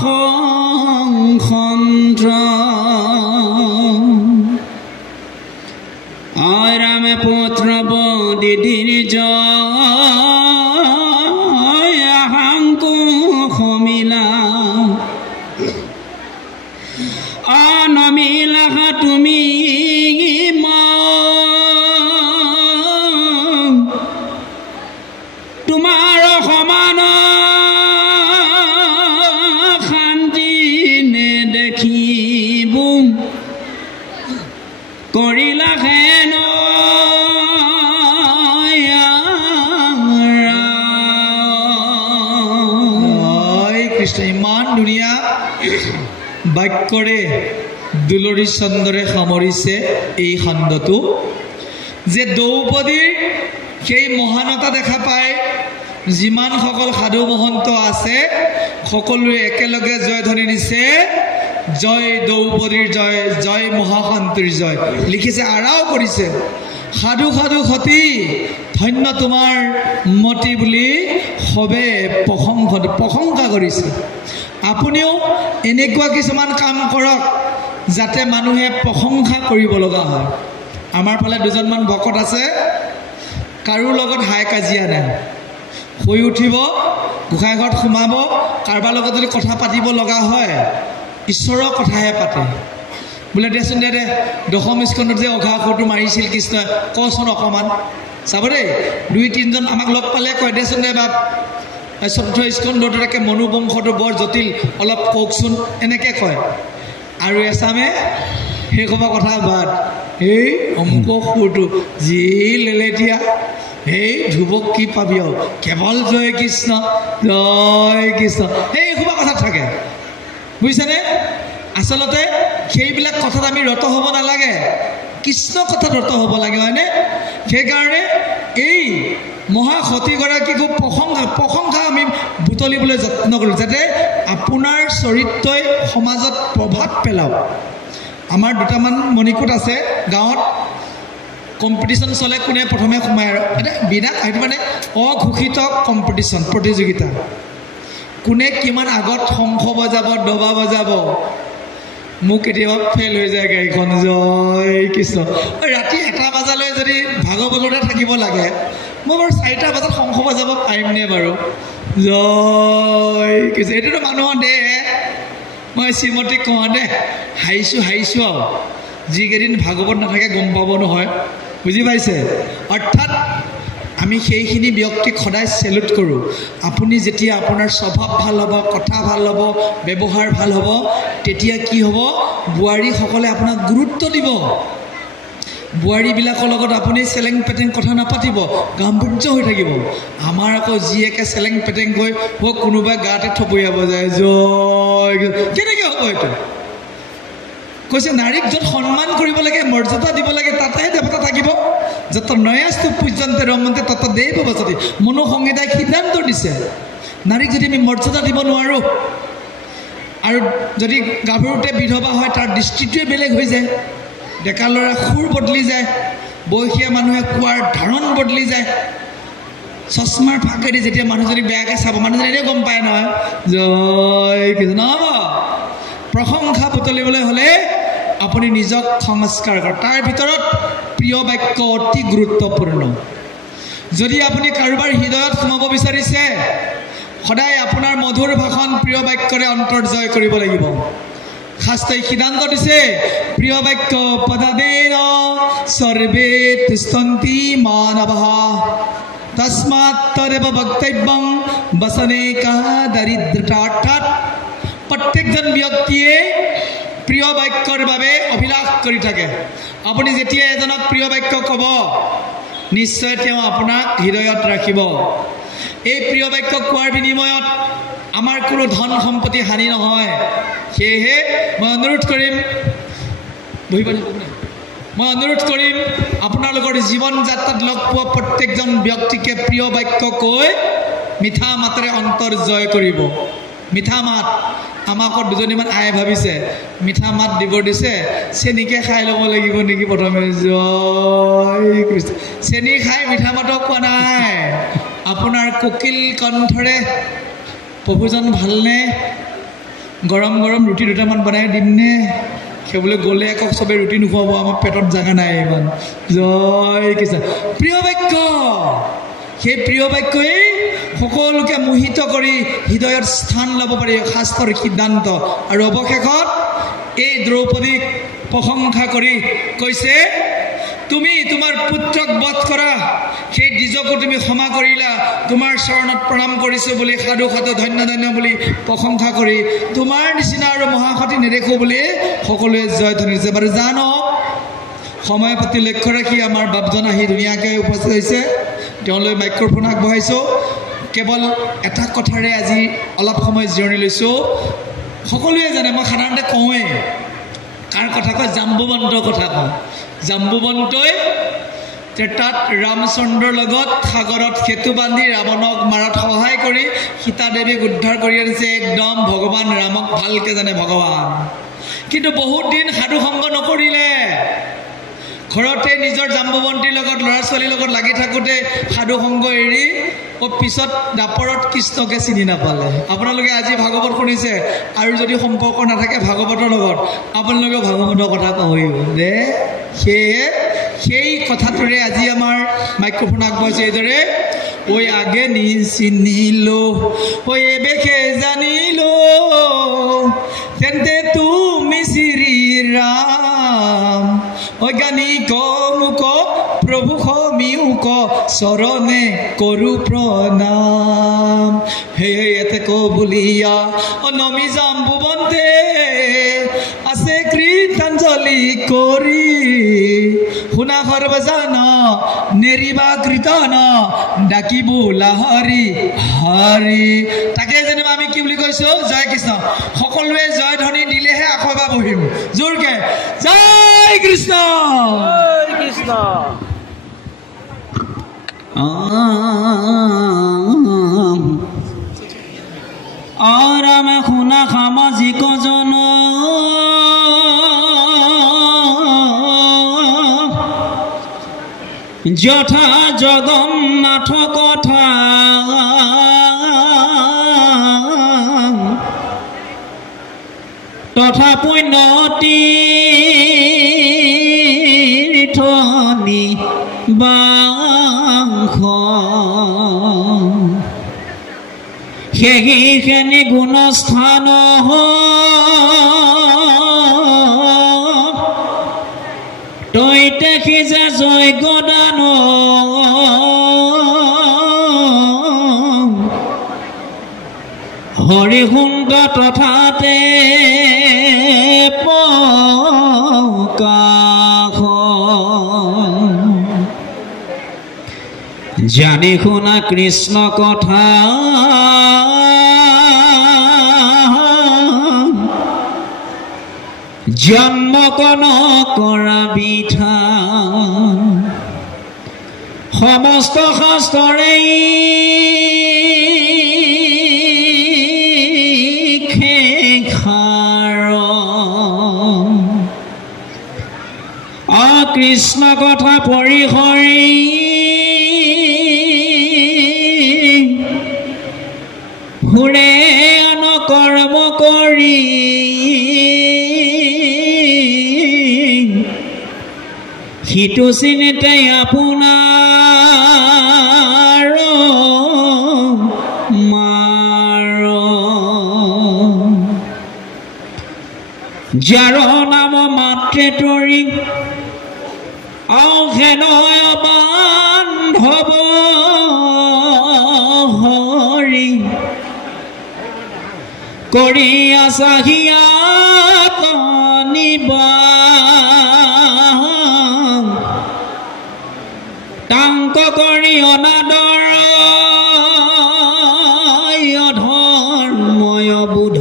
সংসন্ত্ৰ ৰাম পুত্ৰ বদিৰ জয় হাংকু সমিলা নমিলা তুমি তোমাৰ সমান শান্তি নেদেখিব কৰিলা হেন কৃষ্ণ ইমান ধুনীয়া বাক্যৰে দুলৰী চন্দৰে সামৰিছে এই খণ্ডটো যে দ্ৰৌপদীৰ সেই মহানতা দেখা পায় যিমান সকল সাধু মহন্ত আছে সকলোৱে একেলগে জয়ধ্বনি দিছে জয় দ্ৰৌপদীৰ জয় জয় মহাশান্তিৰ জয় লিখিছে আৰাও কৰিছে সাধু সাধু সতী ধন্য তোমাৰ মতি বুলি সবে প্ৰশংসা কৰিছে আপুনিও এনেকুৱা কিছুমান কাম কৰক যাতে মানুহে প্ৰশংসা কৰিব লগা হয় আমাৰ ফালে দুজনমান ভকত আছে কাৰো লগত হাই কাজিয়া নাই শুই উঠিব গোসাঁই ঘৰত সোমাব কাৰোবাৰ লগত যদি কথা পাতিব লগা হয় ঈশ্বৰৰ কথাহে পাতে বোলে দেচোন দে দশম স্কন্ধত যে অঘাসুৰটো মাৰিছিল কৃষ্ণই কচোন অকণমান চাব দেই দুই তিনিজন আমাক লগ পালে কয় দেচোন দে বাপ চতুৰ্থ স্কন্ধত একে মনুবংশটো বৰ জটিল অলপ কওকচোন এনেকৈ কয় আৰু এচামে সেই সবা কথা বাদ এই অমুক সুৰটো যি লেলেতিয়া এই ধ্ৰুৱক কি পাবি আৰু কেৱল জয় কৃষ্ণ সেই সবা কথা থাকে বুজিছেনে আচলতে সেইবিলাক কথাত আমি ৰত হ'ব নালাগে কৃষ্ণ কথাত ৰত হ'ব লাগে হয়নে সেইকাৰণে এই মহাসতীগৰাকী খুব প্ৰশংসা আমি বুটলিবলৈ যত্ন কৰোঁ যাতে আপোনাৰ চৰিত্ৰই সমাজত প্ৰভাৱ পেলাওক আমাৰ দুটামান মণিকোট আছে গাঁৱত কম্পিটিশ্যন চলে কোনে প্ৰথমে সোমায় আৰু এটা বিনা সেইটো মানে অঘোষিত কম্পিটিশ্যন প্ৰতিযোগিতা কোনে কিমান আগত শংখ বজাব ডবা বজাব মোক কেতিয়াবা ফেইল হৈ যায় গাড়ীখন জয় কৃষ্ণ ৰাতি 1টা বজালৈ যদি ভাগৱততে থাকিব লাগে মই বাৰু 4টা বজাত শংখ বজাব পাৰিমনে বাৰু জয় কৃষ্ণ এইটোতো মানুহৰ দেহ মই শ্ৰীমতীক কওঁ দে হাৰিছোঁ আৰু যিকেইদিন ভাগৱত নাথাকে গম পাব নহয় বুজি পাইছে অৰ্থাৎ আমি সেইখিনি ব্যক্তিক সদায় চেলুট কৰোঁ আপুনি যেতিয়া আপোনাৰ স্বভাৱ ভাল হ'ব কথা ভাল হ'ব ব্যৱহাৰ ভাল হ'ব তেতিয়া কি হ'ব বোৱাৰীসকলে আপোনাক গুৰুত্ব দিব বোৱাৰীবিলাকৰ লগত আপুনি চেলেং পেটেং কথা নাপাতিব গাম্ভীৰ্য হৈ থাকিব আমাৰ আকৌ জীয়েকে চেলেং পেটেং গৈ কোনোবাই গাতে থপৰিয়াব যায় জয় কেনেকৈ হ'ব এইটো কৈছে নাৰীক য'ত সন্মান কৰিব লাগে মৰ্যাদা দিব লাগে তাতেহে দেৱতা থাকিব যত নয়াস্তু পূজ্যন্তে ৰমন্তে তত দেৱ বসতি মনুসংহিতাই সিদ্ধান্ত দিছে নাৰীক যদি আমি মৰ্যাদা দিব নোৱাৰোঁ আৰু যদি গাভৰুতে বিধৱা হয় তাৰ দৃষ্টিটোৱে বেলেগ হৈ যায় ডেকা ল'ৰা সুৰ বদলি যায় বয়সীয়া মানুহে কোৱাৰ ধৰণ বদলি যায় চশমাৰ ফাকেদি যেতিয়া মানুহজনীক বেয়াকৈ চাব মানুহজনী এনেই গম পায় নহয় জয় কৃষ্ণ নহ'ব প্ৰশংসা বুটলিবলৈ হ'লে আপুনি নিজক সংস্কাৰ কৰক তাৰ ভিতৰত প্ৰিয় বাক্য অতি গুৰুত্বপূৰ্ণ যদি আপুনি কাৰোবাৰ হৃদয়ত সোমাব বিচাৰিছে সদায় আপোনাৰ মধুৰ ভাষণ প্ৰিয় বাক্যৰে অন্তৰ্জয় কৰিব লাগিব শাস্ত্ৰই সিদ্ধান্ত দিছে প্ৰিয় বাক্য পদাদেন সৰ্বে তিষ্ঠন্তি মানৱঃ তস্মাৎ তদেৱ বক্তব্যং বসনেকা দৰিদ্ৰতা অৰ্থাৎ প্ৰত্যেকজন ব্যক্তিয়ে প্ৰিয় বাক্যৰ বাবে অভিলাষ কৰি থাকে আপুনি যেতিয়া এজনক প্ৰিয় বাক্য ক'ব নিশ্চয় তেওঁ আপোনাক হৃদয়ত ৰাখিব এই প্ৰিয় বাক্য কোৱাৰ বিনিময়ত আমাৰ কোনো ধন সম্পত্তি হানি নহয় সেয়েহে মই অনুৰোধ কৰিম আপোনালোকৰ জীৱন যাত্ৰাত লগ পোৱা প্ৰত্যেকজন ব্যক্তিকে প্ৰিয় বাক্য কৈ মিঠা মাতেৰে অন্তৰ জয় কৰিব মিঠা মাত আমাকো দুজনীমান আয়ে ভাবিছে মিঠা মাত দিব দিছে চেনিকে খাই ল'ব লাগিব নেকি প্ৰথমে জয় কৃষ্ণ চেনি খাই মিঠা মাতক কোৱা নাই আপোনাৰ কোকিল কণ্ঠৰে প্ৰভুজন ভালনে গৰম গৰম ৰুটি দুটামান বনাই দিম নে সেইবোলে গ'লে আকৌ চবে ৰুটি নোখোৱাব আমাৰ পেটত জাগা নাই ইমান জয় কৃষ্ণ প্ৰিয় বাক্য সেই প্ৰিয় বাক্যই সকলোকে মোহিত কৰি হৃদয়ত স্থান ল'ব পাৰি শাস্ত্ৰৰ সিদ্ধান্ত আৰু অৱশেষত এই দ্ৰৌপদীক প্ৰশংসা কৰি কৈছে তুমি তোমাৰ পুত্ৰক বধ কৰা সেই দ্বিজকো তুমি ক্ষমা কৰিলা তোমাৰ চৰণত প্ৰণাম কৰিছো বুলি সাধু সাধু ধন্য ধন্য বুলি প্ৰশংসা কৰি তোমাৰ নিচিনা আৰু মহাসতী নেদেখো বুলি সকলোৱে জয় ধৰিছে বাৰু জানো সময় প্ৰতি লক্ষ্য ৰাখি আমাৰ বাপজন আহি ধুনীয়াকৈ উপস্থিত হৈছে তেওঁলৈ মাইক্ৰফোন আগবঢ়াইছোঁ কেৱল এটা কথাৰে আজি অলপ সময় জিৰণি লৈছোঁ সকলোৱে জানে মই সাধাৰণতে কওঁৱেই কাৰ কথা কয় জাম্বুবন্তৰ কথা কওঁ জাম্বুবন্তই তাত ৰামচন্দ্ৰৰ লগত সাগৰত সেতু বান্ধি ৰাৱণক মাৰাত সহায় কৰি সীতা দেৱীক উদ্ধাৰ কৰি আনিছে একদম ভগৱান ৰামক ভালকৈ জানে ভগৱান কিন্তু বহুত দিন সাধু সংগ নকৰিলে ঘৰতে নিজৰ জাম্বুবন্তীৰ লগত ল'ৰা ছোৱালীৰ লগত লাগি থাকোঁতে সাধু সংগ এৰি পিছত দাপৰত কৃষ্ণকে চিনি নাপালে আপোনালোকে আজি ভাগৱত শুনিছে আৰু যদি সম্পৰ্ক নাথাকে ভাগৱতৰ লগত আপোনালোকে ভাগৱতৰ কথা পাহৰিব দে সেয়ে সেই কথাটোৰে আজি আমাৰ মাইক্ৰফোন আগবঢ়াইছে এইদৰে ঐ আগে নি চিনিলো ঐ এবেকে জানিলো তেন্তে তুমি শ্ৰী ৰাম অজ্ঞানিক মুক প্ৰভু সমীউক চৰণে কৰো প্ৰণাম হে এতে কবুলিয়া নমি জাম্বুবন্তে আছে কৃতাঞ্জলি কৰি শুনা সৰ্বজান নেৰিবা কীৰ্তন ডাকি বোলা হৰি হৰি তাকে যেনিবা আমি কি বুলি কৈছো জয় কৃষ্ণ সকলোৱে জয় ধ্বনি দিলেহে আকৌ এবাৰ বহিম জোৰকে জয় কৃষ্ণ জয় কৃষ্ণ আৰামে শুনা সামাজিক জন যথা জগন্নাথ কথা তথা পুণ্যতি তীৰ্থনি বাংশ সেইখিনি গুণস্থান তৈতে সিজে যজ্ঞদান হৰিকুণ্ড তথাতে প্ৰকাশ জানি শুনা কৃষ্ণ কথা জন্ম কন কৰা বিধা সমস্ত শাস্ত্ৰৰে কৃষ্ণ কথা পৰিহৰি ফুৰে অনকৰ্ম কৰি সিটো চিনিতে আপোনাৰ মাৰ যাৰ নাম মাত্ৰে তৰি অঘেনয় বান্ধৱ হৰি কৰি আছাহিয়া নিবা টাংক কৰি অনাদৰ ধৰ্ময় বুধ